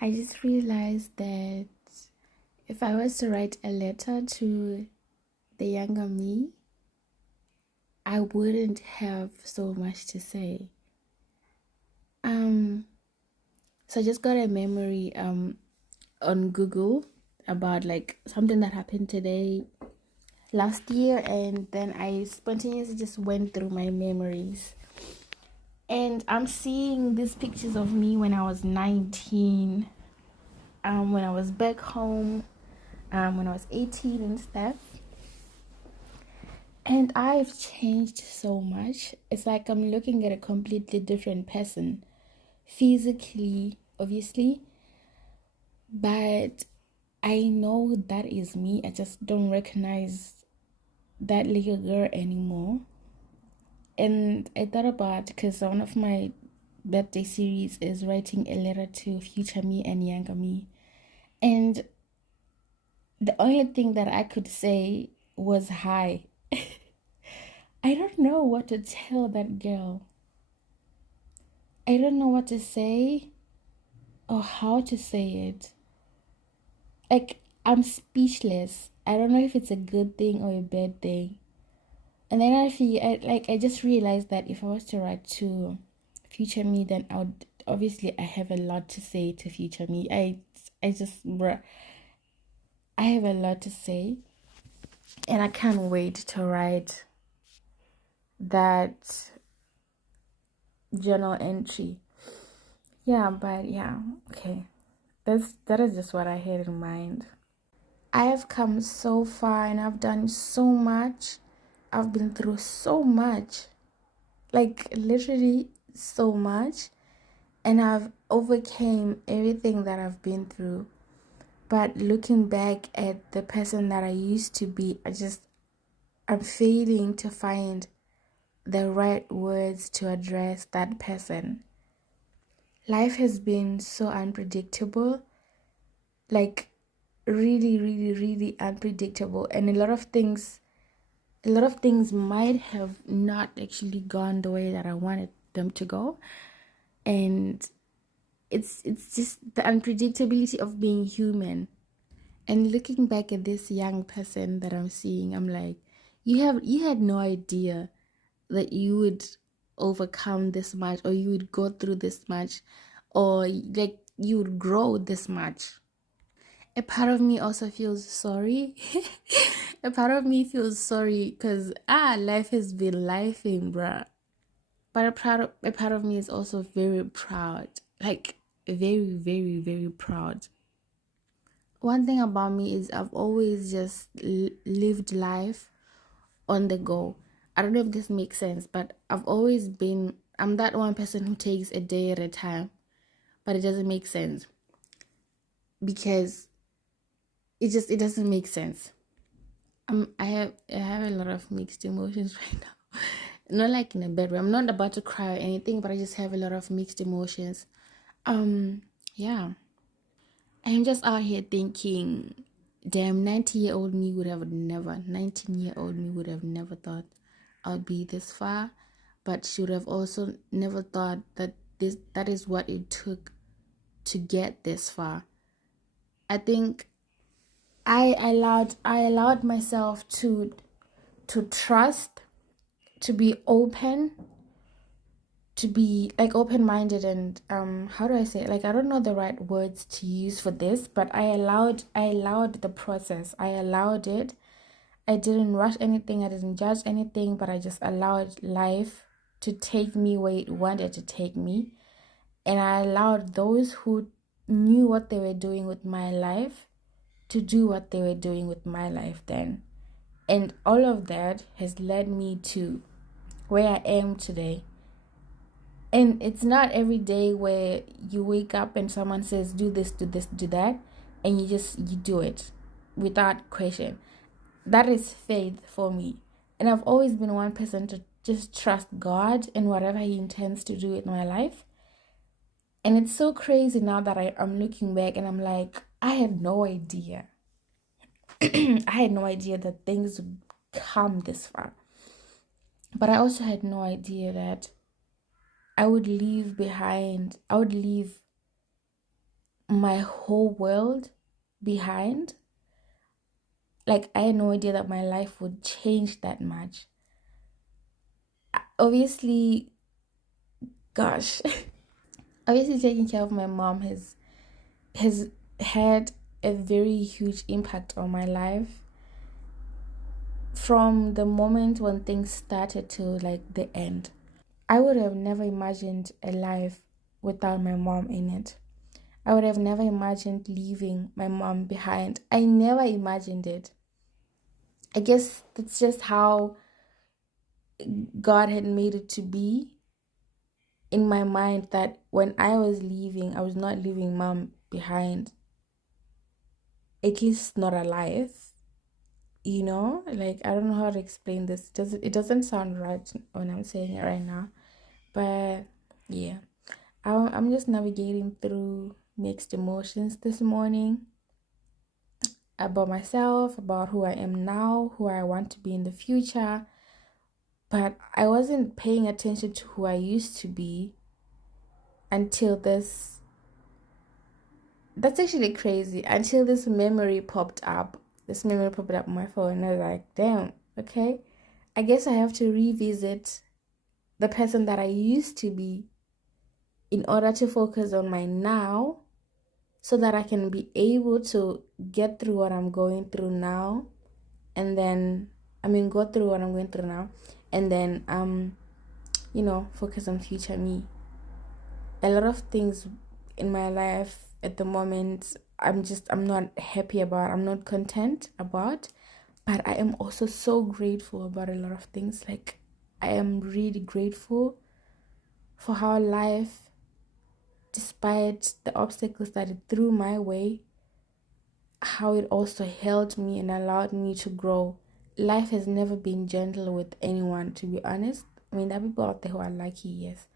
I just realized that if I was to write a letter to the younger me, I wouldn't have so much to say. Um, so I just got a memory on Google about like something that happened today last year, and then I spontaneously just went through my memories. And I'm seeing these pictures of me when I was 19, when I was back home, when I was 18 and stuff. And I've changed so much. It's like I'm looking at a completely different person, physically, obviously, but I know that is me. I just don't recognize that little girl anymore. And I thought about, because one of my birthday series is writing a letter to future me and younger me. And the only thing that I could say was hi. I don't know what to tell that girl. I don't know what to say or how to say it. Like, I'm speechless. I don't know if it's a good thing or a bad thing. And then I just realized that if I was to write to future me, then I have a lot to say to future me. I have a lot to say, and I can't wait to write that journal entry. Yeah, but yeah, okay. That is just what I had in mind. I have come so far and I've done so much. I've been through so much. Like literally so much. And I've overcame everything that I've been through. But looking back at the person that I used to be, I'm failing to find the right words to address that person. Life has been so unpredictable, like really, really, really unpredictable, and a lot of things might have not actually gone the way that I wanted them to go. And it's just the unpredictability of being human. And looking back at this young person that I'm seeing, I'm like, you had no idea that you would overcome this much, or you would go through this much, or like you would grow this much. A part of me also feels sorry. A part of me feels sorry because life has been lifing, bruh. But a part of me is also very proud, like very, very, very proud. One thing about me is I've always just lived life on the go. I don't know if this makes sense, but I'm that one person who takes a day at a time, but it doesn't make sense because it doesn't make sense. I have a lot of mixed emotions right now. Not like in a bad way. I'm not about to cry or anything, but I just have a lot of mixed emotions. Yeah. I'm just out here thinking, damn, 90-year-old me would have never, 19-year-old me would have never thought I'd be this far, but she would have also never thought that that is what it took to get this far. I think I allowed myself to trust, to be open, to be like open-minded, and how do I say it? Like, I don't know the right words to use for this, but I allowed the process. I allowed it. I didn't rush anything. I didn't judge anything, but I just allowed life to take me where it wanted to take me. And I allowed those who knew what they were doing with my life to do what they were doing with my life then. And all of that has led me to where I am today. And it's not every day where you wake up and someone says, do this, do this, do that, and you do it without question. That is faith for me. And I've always been one person to just trust God and whatever He intends to do in my life. And it's so crazy now that I'm looking back and I'm like, I had no idea. I had no idea that things would come this far. But I also had no idea that I would leave my whole world behind. Like, I had no idea that my life would change that much. Obviously, gosh, obviously taking care of my mom has had a very huge impact on my life from the moment when things started to like the end. I would have never imagined a life without my mom in it. I would have never imagined leaving my mom behind. I never imagined it. I guess that's just how God had made it to be in my mind, that when I was leaving, I was not leaving mom behind, at least not alive. Like, I don't know how to explain this. It doesn't sound right when I'm saying it right now, but yeah, I'm just navigating through mixed emotions this morning about myself, about who I am now, who I want to be in the future. But I wasn't paying attention to who I used to be until this. That's actually crazy. Until this memory popped up. This memory popped up on my phone, and I was like, damn, okay. I guess I have to revisit the person that I used to be in order to focus on my now, so that I can be able to get through what I'm going through now, and then go through what I'm going through now, and then focus on future me. A lot of things in my life at the moment, I'm not happy about, I'm not content about, but I am also so grateful about a lot of things. Like, I am really grateful for how life, despite the obstacles that it threw my way, how it also held me and allowed me to grow. Life has never been gentle with anyone, to be honest. There are people out there who are lucky, yes,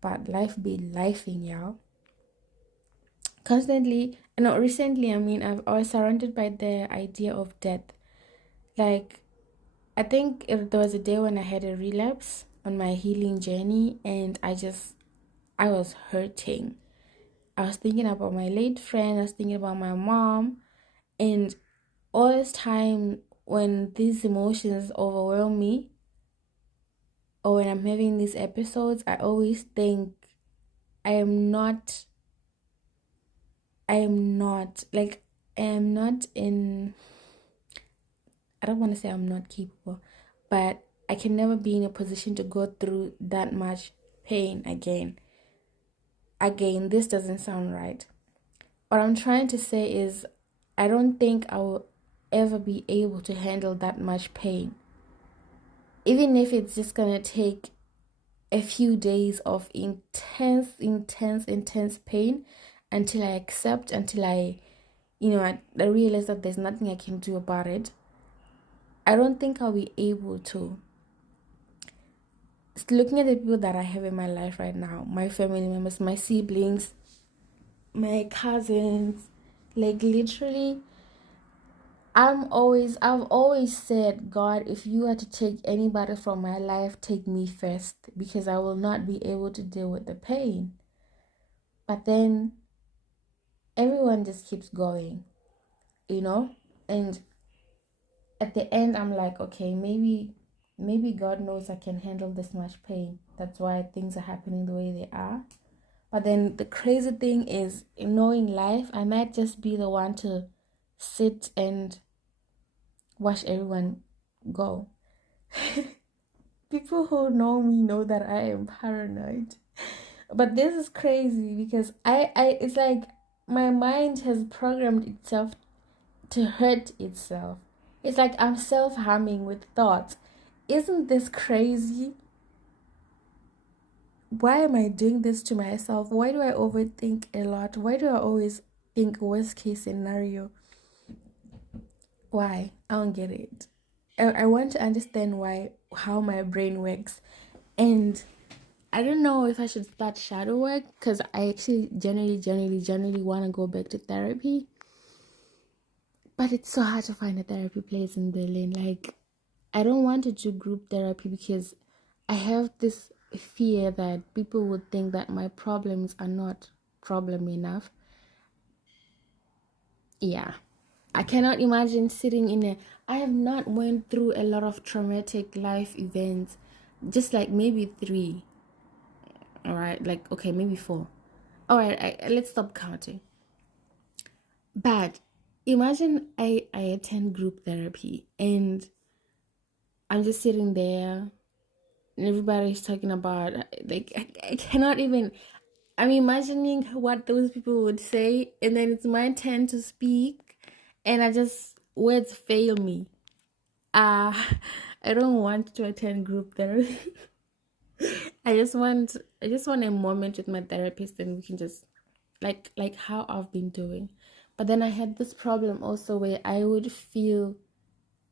but life be lifing, y'all. Constantly, recently, I was surrounded by the idea of death. Like, I think there was a day when I had a relapse on my healing journey, and I was hurting. I was thinking about my late friend, I was thinking about my mom, and all this time when these emotions overwhelm me, or when I'm having these episodes, I always think I am not, like, I am not in, I don't want to say I'm not capable, but I can never be in a position to go through that much pain again. Again, this doesn't sound right. What I'm trying to say is, I don't think I will ever be able to handle that much pain. Even if it's just gonna take a few days of intense, intense, intense pain, until I accept, until I realize that there's nothing I can do about it. I don't think I'll be able to. Looking at the people that I have in my life right now, my family members, my siblings, my cousins, like, literally, I've always said, God, if you are to take anybody from my life, take me first, because I will not be able to deal with the pain. But then everyone just keeps going, and at the end, I'm like, okay, maybe God knows I can handle this much pain. That's why things are happening the way they are. But then the crazy thing is, in knowing life, I might just be the one to sit and watch everyone go. People who know me know that I am paranoid. But this is crazy because it's like my mind has programmed itself to hurt itself. It's like I'm self-harming with thoughts. Isn't this crazy? Why am I doing this to myself? Why do I overthink a lot? Why do I always think worst case scenario? Why? I don't get it. I want to understand how my brain works. And I don't know if I should start shadow work, because I actually generally want to go back to therapy. But it's so hard to find a therapy place in Berlin. Like, I don't want to do group therapy because I have this fear that people would think that my problems are not problem enough. Yeah, I cannot imagine sitting in a. I have not went through a lot of traumatic life events, just like maybe 3. All right, like okay, maybe 4. All right, let's stop counting. But imagine I attend group therapy and I'm just sitting there and everybody's talking about like I cannot even. I'm imagining what those people would say, and then it's my turn to speak, and words fail me. Uh I don't want to attend group therapy. I just want a moment with my therapist, and we can just like how I've been doing. But then I had this problem also where I would feel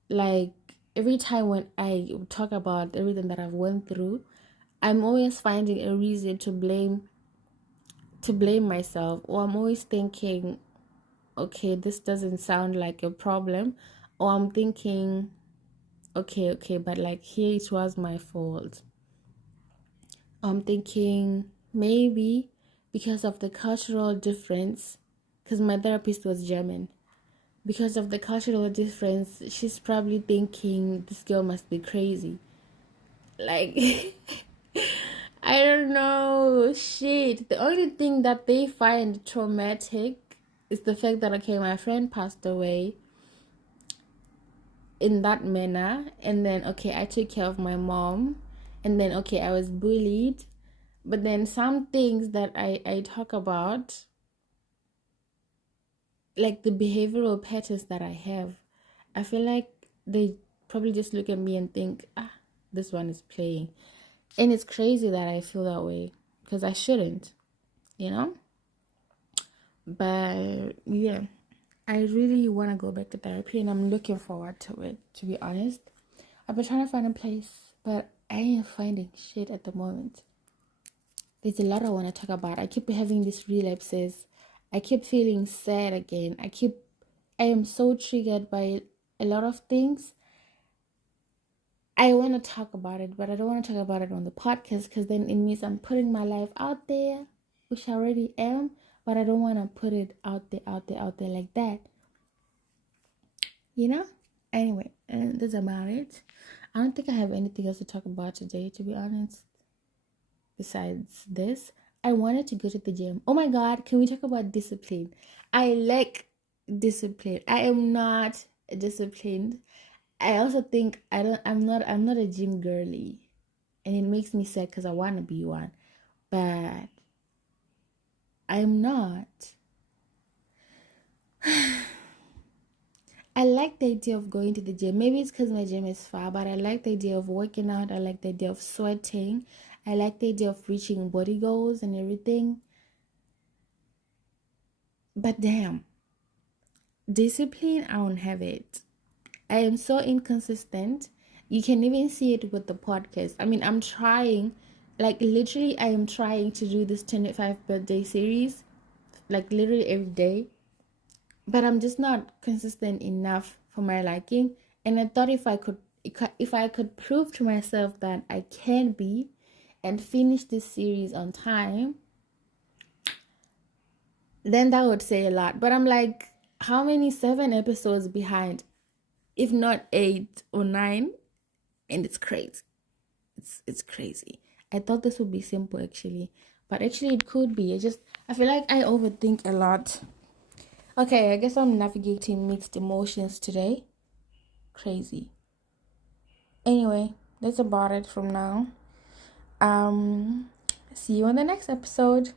like every time when I talk about everything that I've went through, I'm always finding a reason to blame myself, or I'm always thinking, okay, this doesn't sound like a problem, or I'm thinking, okay, but like here it was my fault. I'm thinking maybe because of the cultural difference, because my therapist was German. Because of the cultural difference, she's probably thinking this girl must be crazy. Like, I don't know. Shit. The only thing that they find traumatic is the fact that, okay, my friend passed away in that manner. And then, okay, I took care of my mom. And then, okay, I was bullied. But then some things that I talk about, like the behavioral patterns that I have, I feel like they probably just look at me and think, this one is playing. And it's crazy that I feel that way because I shouldn't, you know? But yeah, I really want to go back to therapy and I'm looking forward to it, to be honest. I've been trying to find a place, but I ain't finding shit at the moment. There's a lot I want to talk about. I keep having these relapses. I keep feeling sad again. I am so triggered by a lot of things. I want to talk about it, but I don't want to talk about it on the podcast because then it means I'm putting my life out there, which I already am, but I don't want to put it out there like that. You know? Anyway, and that's about it. I don't think I have anything else to talk about today, to be honest. Besides this, I wanted to go to the gym. Oh my God, can we talk about discipline? I like discipline. I am not disciplined. I also think I'm not a gym girly. And it makes me sad because I want to be one. But I'm not. I like the idea of going to the gym. Maybe it's because my gym is far, but I like the idea of working out. I like the idea of sweating. I like the idea of reaching body goals and everything. But damn, discipline, I don't have it. I am so inconsistent. You can even see it with the podcast. I mean, I'm trying, like literally, I am trying to do this 25 birthday series, like literally every day. But I'm just not consistent enough for my liking. And I thought if I could prove to myself that I can be and finish this series on time, then that would say a lot. But I'm like, how many 7 episodes behind, if not 8 or 9? And it's crazy. It's crazy. I thought this would be simple actually, but actually it could be. I feel like I overthink a lot. Okay, I guess I'm navigating mixed emotions today. Crazy. Anyway, that's about it from now. See you on the next episode.